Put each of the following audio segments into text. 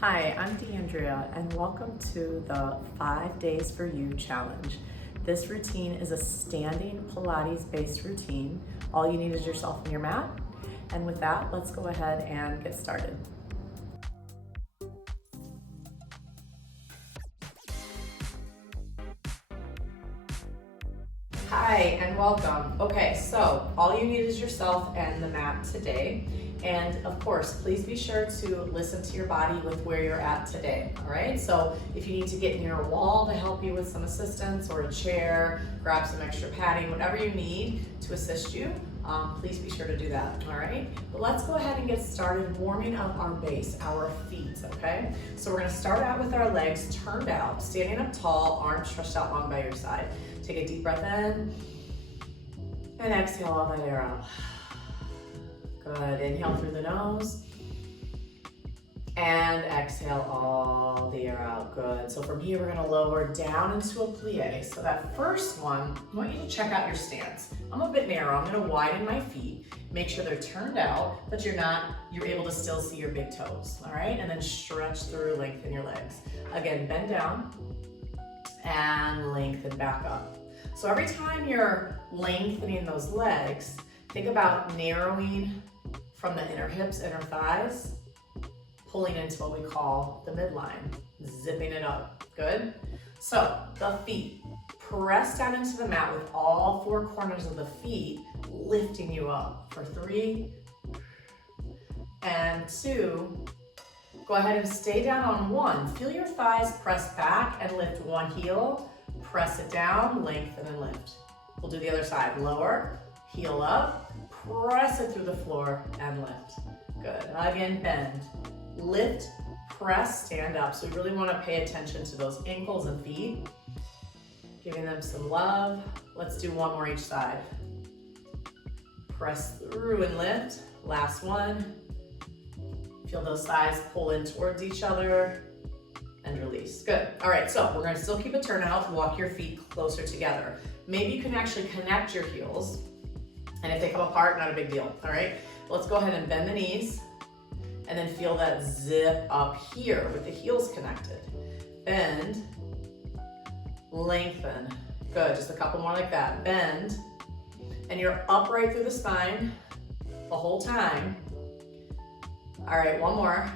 Hi, I'm Deanndria, and welcome to the 5 Days for You challenge. This routine is a standing Pilates-based routine. All you need is yourself and your mat. And with that, let's go ahead and get started. Hi, and welcome. Okay, so all you need is yourself and the mat today. And of course, please be sure to listen to your body with where you're at today, all right? So if you need to get near a wall to help you with some assistance or a chair, grab some extra padding, whatever you need to assist you, please be sure to do that, all right? But let's go ahead and get started warming up our base, our feet, okay? So we're gonna start out with our legs turned out, standing up tall, arms stretched out long by your side. Take a deep breath in, and exhale all that air out. Good, inhale through the nose, and exhale all the air out, good. So from here, we're gonna lower down into a plie. So that first one, I want you to check out your stance. I'm a bit narrow, I'm gonna widen my feet, make sure they're turned out, but you're able to still see your big toes, all right? And then stretch through, lengthen your legs. Again, bend down, and lengthen back up. So every time you're lengthening those legs, think about narrowing from the inner hips, inner thighs, pulling into what we call the midline, zipping it up, good? So the feet, press down into the mat with all four corners of the feet, lifting you up for 3 and 2. Go ahead and stay down on 1. Feel your thighs press back and lift one heel, press it down, lengthen and lift. We'll do the other side, lower, heel up, press it through the floor and lift. Good, again, bend, lift, press, stand up. So we really wanna pay attention to those ankles and feet, giving them some love. Let's do one more each side. Press through and lift, last one. Feel those thighs pull in towards each other and release. Good. All right, so we're gonna still keep a turnout, walk your feet closer together. Maybe you can actually connect your heels, and if they come apart, not a big deal, all right? Let's go ahead and bend the knees, and then feel that zip up here with the heels connected. Bend, lengthen. Good, just a couple more like that. Bend, and you're upright through the spine the whole time. All right, one more.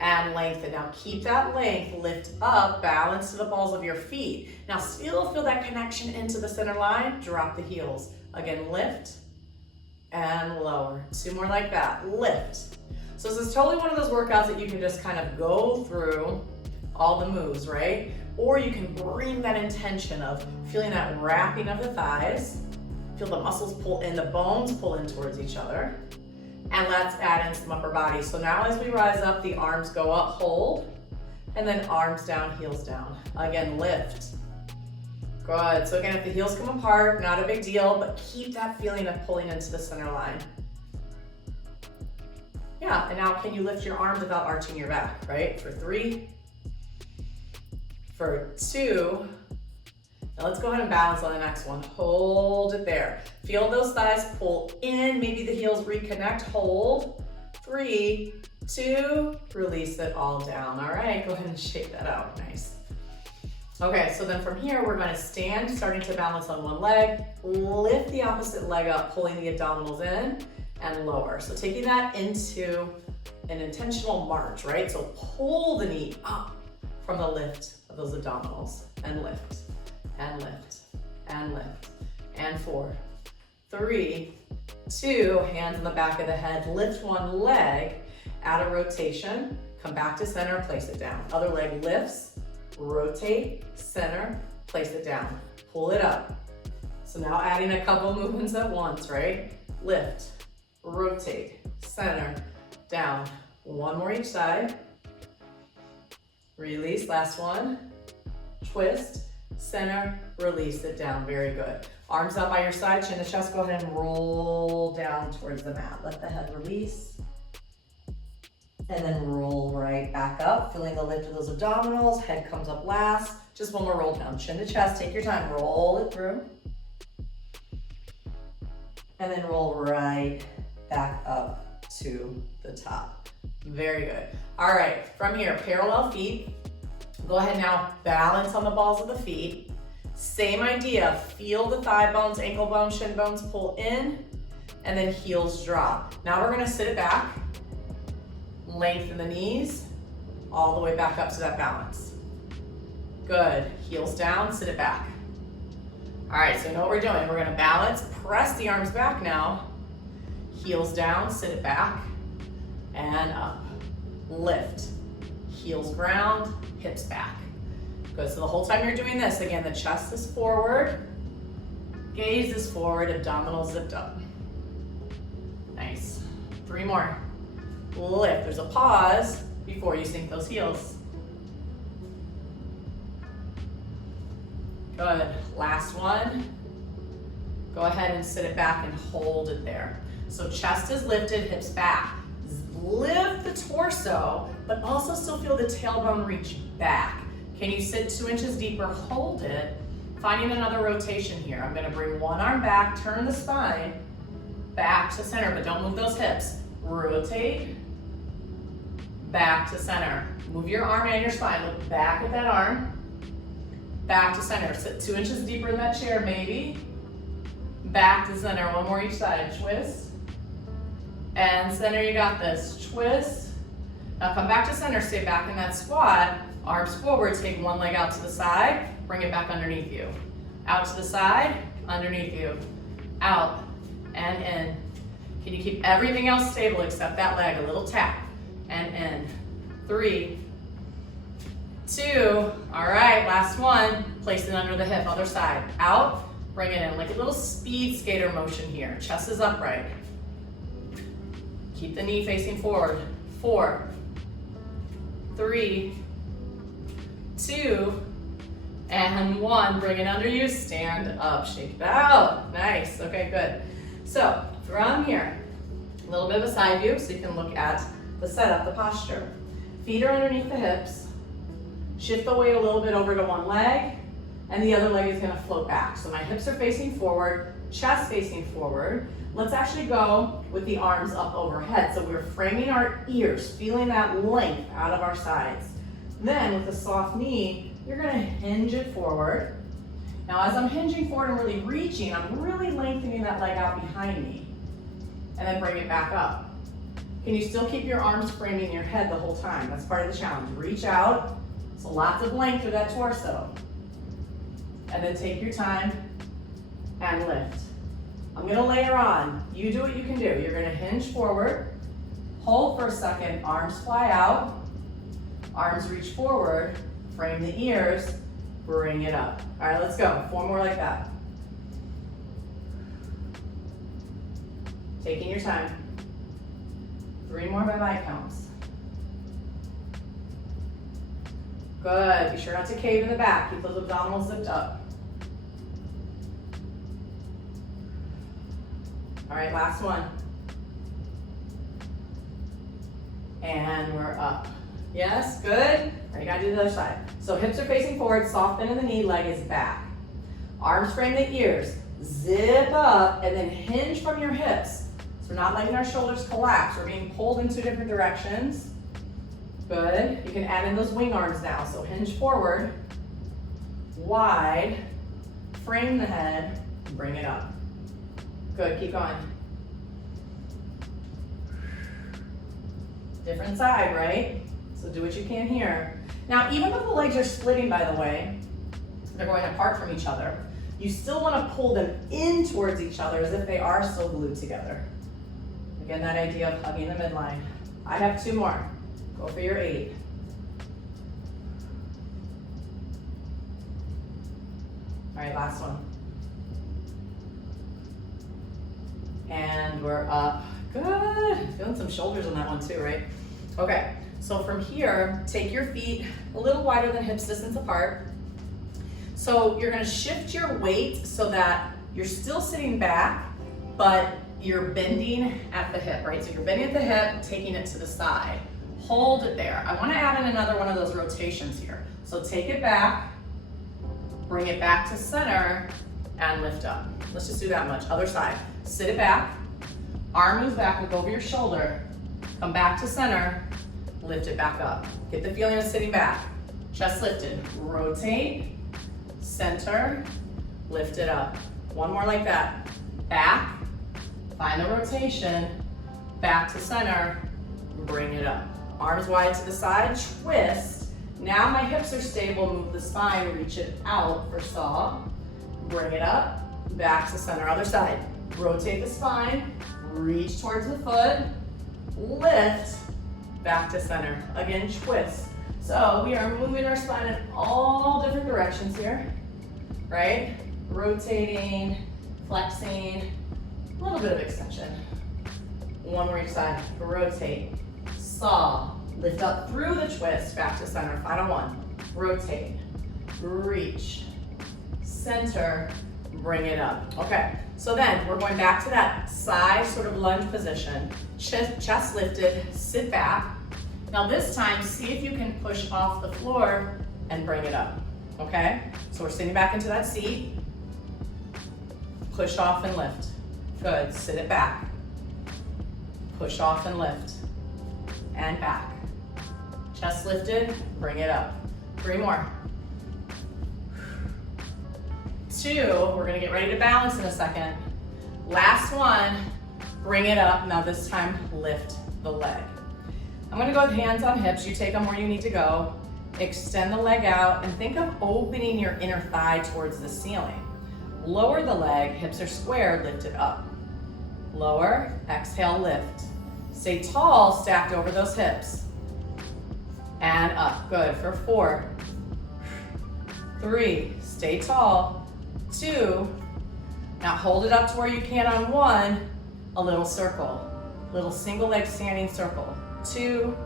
And lengthen. Now keep that length, lift up, balance to the balls of your feet. Now still feel that connection into the center line, drop the heels. Again, lift and lower. 2 more like that, lift. So this is totally one of those workouts that you can just kind of go through all the moves, right? Or you can bring that intention of feeling that wrapping of the thighs, feel the muscles pull in, the bones pull in towards each other. And let's add in some upper body. So now as we rise up, the arms go up, hold, and then arms down, heels down. Again, lift. Good, so again, if the heels come apart, not a big deal, but keep that feeling of pulling into the center line. Yeah, and now can you lift your arms without arching your back, right? For 3, for 2, now let's go ahead and balance on the next one. Hold it there. Feel those thighs pull in, maybe the heels reconnect, hold. 3, 2, release it all down. All right, go ahead and shake that out, nice. Okay, so then from here, we're gonna stand, starting to balance on one leg, lift the opposite leg up, pulling the abdominals in, and lower. So taking that into an intentional march, right? So pull the knee up from the lift of those abdominals, and lift. And lift, and lift, and 4, 3, 2, hands on the back of the head, lift one leg, add a rotation, come back to center, place it down. Other leg lifts, rotate, center, place it down, pull it up. So now adding a couple movements at once, right? Lift, rotate, center, down. One more each side. Release, last one, twist, center, release it down, very good. Arms out by your side, chin to chest, go ahead and roll down towards the mat. Let the head release. And then roll right back up, feeling the lift of those abdominals, head comes up last. Just one more roll down, chin to chest, take your time, roll it through. And then roll right back up to the top. Very good. All right, from here, parallel feet. Go ahead now, balance on the balls of the feet. Same idea, feel the thigh bones, ankle bones, shin bones pull in, and then heels drop. Now we're gonna sit it back, lengthen the knees, all the way back up to that balance. Good, heels down, sit it back. All right, so you know what we're doing. We're gonna balance, press the arms back now, heels down, sit it back, and up. Lift, heels ground, hips back. Good, so the whole time you're doing this, again, the chest is forward, gaze is forward, abdominals zipped up. Nice. 3 more. Lift, there's a pause before you sink those heels. Good, last one. Go ahead and sit it back and hold it there. So chest is lifted, hips back. Lift the torso, but also still feel the tailbone reach back. Can you sit 2 inches deeper, hold it, finding another rotation here. I'm gonna bring one arm back, turn the spine, back to center, but don't move those hips. Rotate, back to center. Move your arm and your spine, look back at that arm, back to center. Sit 2 inches deeper in that chair, maybe. Back to center, one more each side, twist. And center, you got this, twist. Now come back to center, stay back in that squat. Arms forward, take one leg out to the side, bring it back underneath you. Out to the side, underneath you. Out and in. Can you keep everything else stable except that leg? A little tap and in. 3, 2, all right, last one. Place it under the hip, other side. Out, bring it in, like a little speed skater motion here. Chest is upright. Keep the knee facing forward. 4, 3, 2, and 1. Bring it under you, stand up, shake it out. Nice, okay, good. So from here, a little bit of a side view so you can look at the setup, the posture. Feet are underneath the hips. Shift the weight a little bit over to one leg, and the other leg is gonna float back. So my hips are facing forward, chest facing forward. Let's actually go with the arms up overhead. So we're framing our ears, feeling that length out of our sides. Then with a soft knee, you're gonna hinge it forward. Now as I'm hinging forward and really reaching, I'm really lengthening that leg out behind me. And then bring it back up. Can you still keep your arms framing your head the whole time? That's part of the challenge. Reach out, so lots of length through that torso. And then take your time and lift. I'm gonna layer on. You do what you can do. You're gonna hinge forward, hold for a second, arms fly out, arms reach forward, frame the ears, bring it up. All right, let's go. 4 more like that. Taking your time. 3 more by my counts. Good, be sure not to cave in the back. Keep those abdominals zipped up. All right, last one. And we're up. Yes, good. All right, you gotta do the other side. So hips are facing forward, soft bend in the knee, leg is back. Arms frame the ears, zip up, and then hinge from your hips. So we're not letting our shoulders collapse. We're being pulled in 2 different directions. Good. You can add in those wing arms now. So hinge forward, wide, frame the head, bring it up. Good, keep going. Different side, right? So do what you can here. Now, even if the legs are splitting, by the way, they're going apart from each other, you still want to pull them in towards each other as if they are still glued together. Again, that idea of hugging the midline. I have 2 more. Go for your 8. All right, last one. And we're up. Good. Feeling some shoulders on that one too, right? Okay, so from here, take your feet a little wider than hips distance apart. So you're gonna shift your weight so that you're still sitting back, but you're bending at the hip, right? So you're bending at the hip, taking it to the side. Hold it there. I wanna add in another one of those rotations here. So take it back, bring it back to center, and lift up. Let's just do that much. Other side. Sit it back, arm moves back, look over your shoulder, come back to center, lift it back up. Get the feeling of sitting back. Chest lifted, rotate, center, lift it up. One more like that. Back, find the rotation, back to center, bring it up. Arms wide to the side, twist. Now my hips are stable, move the spine, reach it out for saw. Bring it up, back to center, other side. Rotate the spine, reach towards the foot, lift, back to center. Again, twist. So we are moving our spine in all different directions here, right? Rotating, flexing, a little bit of extension. One more each side, rotate, saw, lift up through the twist, back to center, final one. Rotate, reach, center, bring it up. Okay, so then we're going back to that side sort of lunge position. Chest lifted, sit back. Now this time, see if you can push off the floor and bring it up, okay? So we're sitting back into that seat. Push off and lift. Good, sit it back. Push off and lift. And back. Chest lifted, bring it up. 3 more. 2, we're gonna get ready to balance in a second. Last one, bring it up. Now this time, lift the leg. I'm gonna go with hands on hips. You take them where you need to go. Extend the leg out and think of opening your inner thigh towards the ceiling. Lower the leg, hips are squared, lift it up. Lower, exhale, lift. Stay tall, stacked over those hips. And up, good, for 4. 3, stay tall. 2, now hold it up to where you can on 1, a little circle. Little single leg standing circle. 2,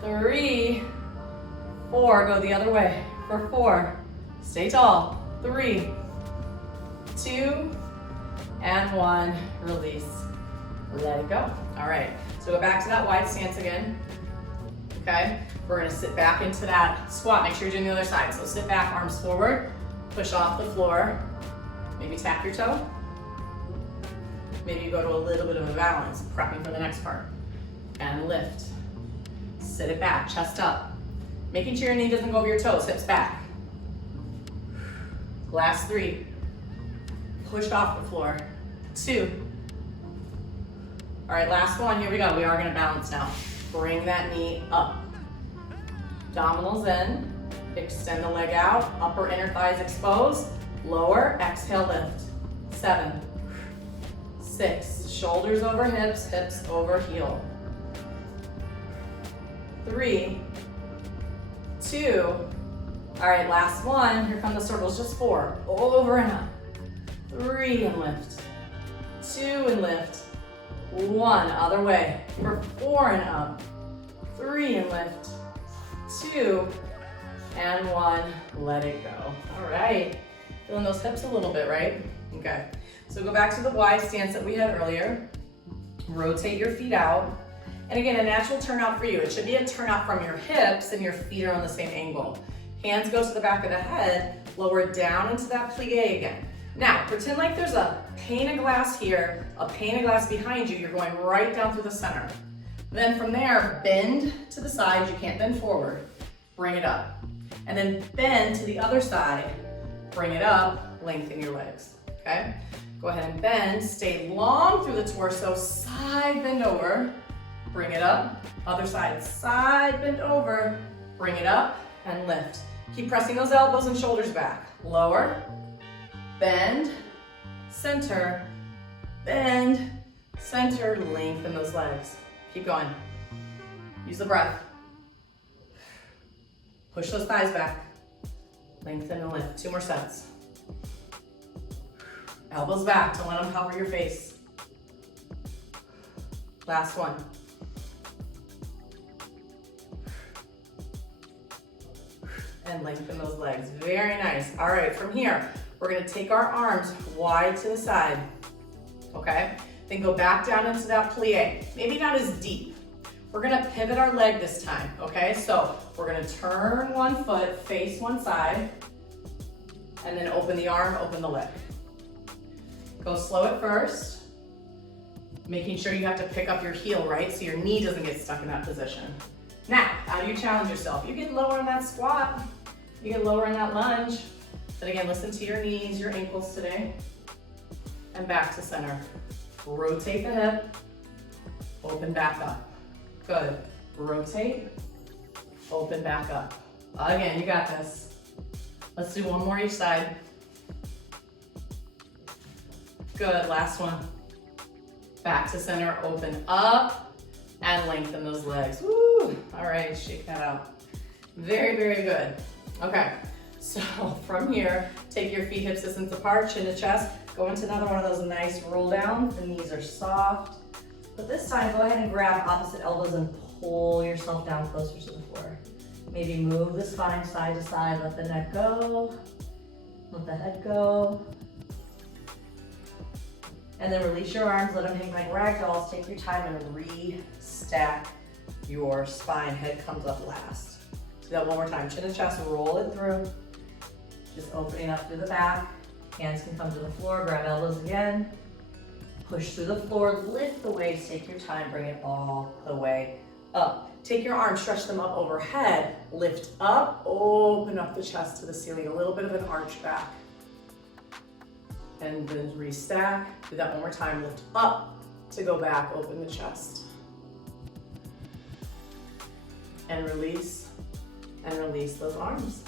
3, 4, go the other way for 4. Stay tall, 3, 2, and 1, release. Let it go. All right, so go back to that wide stance again. Okay, we're gonna sit back into that squat. Make sure you're doing the other side. So sit back, arms forward, push off the floor. Maybe tap your toe. Maybe you go to a little bit of a balance, prepping for the next part. And lift. Sit it back, chest up. Making sure your knee doesn't go over your toes, hips back. Last 3. Push off the floor. 2. All right, last one, here we go. We are gonna balance now. Bring that knee up. Abdominals in, extend the leg out, upper inner thighs exposed, lower, exhale, lift. 7, 6, shoulders over hips, hips over heel. 3, 2, all right, last one, here come the circles, just 4, over and up. 3 and lift, 2 and lift, 1, other way, for 4 and up, 3 and lift, 2 and 1, let it go. All right, feeling those hips a little bit, right? Okay, so go back to the wide stance that we had earlier. Rotate your feet out. And again, a natural turnout for you. It should be a turnout from your hips and your feet are on the same angle. Hands go to the back of the head, lower down into that plie again. Now, pretend like there's a pane of glass here, a pane of glass behind you. You're going right down through the center. Then from there, bend to the side. You can't bend forward. Bring it up. And then bend to the other side. Bring it up, lengthen your legs, okay? Go ahead and bend, stay long through the torso, side bend over, bring it up, other side bend over, bring it up, and lift. Keep pressing those elbows and shoulders back. Lower, bend, center, bend, center, lengthen those legs. Keep going. Use the breath. Push those thighs back. Lengthen and lift. 2 more sets. Elbows back, don't let them cover your face. Last one. And lengthen those legs. Very nice. All right, from here, we're gonna take our arms wide to the side, okay? Then go back down into that plie. Maybe not as deep. We're gonna pivot our leg this time, okay? So we're gonna turn one foot, face one side, and then open the arm, open the leg. Go slow at first, making sure you have to pick up your heel, right? So your knee doesn't get stuck in that position. Now, how do you challenge yourself? You get lower in that squat, you get lower in that lunge. But again, listen to your knees, your ankles today. And back to center. Rotate the hip, open back up. Good. Rotate, open back up. Again, you got this. Let's do one more each side. Good, last one. Back to center, open up, and lengthen those legs. Woo! All right, shake that out. Very, very good. Okay, so from here, take your feet hip distance apart, chin to chest, go into another one of those nice roll downs. The knees are soft. But this time, go ahead and grab opposite elbows and pull yourself down closer to the floor. Maybe move the spine side to side, let the neck go, let the head go. And then release your arms, let them hang like rag dolls. Take your time and re-stack your spine. Head comes up last. Do that one more time. Chin to chest, roll it through. Just opening up through the back. Hands can come to the floor, grab elbows again. Push through the floor, lift the waist, take your time, bring it all the way up. Take your arms, stretch them up overhead, lift up, open up the chest to the ceiling, a little bit of an arch back. And then restack, do that one more time, lift up to go back, open the chest. And release those arms.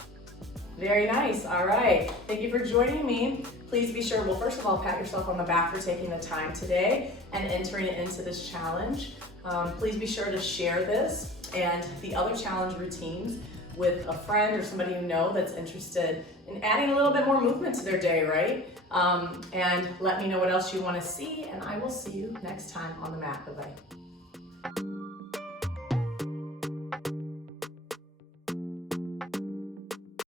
Very nice, all right. Thank you for joining me. Please be sure, well, first of all, pat yourself on the back for taking the time today and entering it into this challenge. Please be sure to share this and the other challenge routines with a friend or somebody you know that's interested in adding a little bit more movement to their day, right? And let me know what else you want to see, and I will see you next time on the mat. Bye-bye.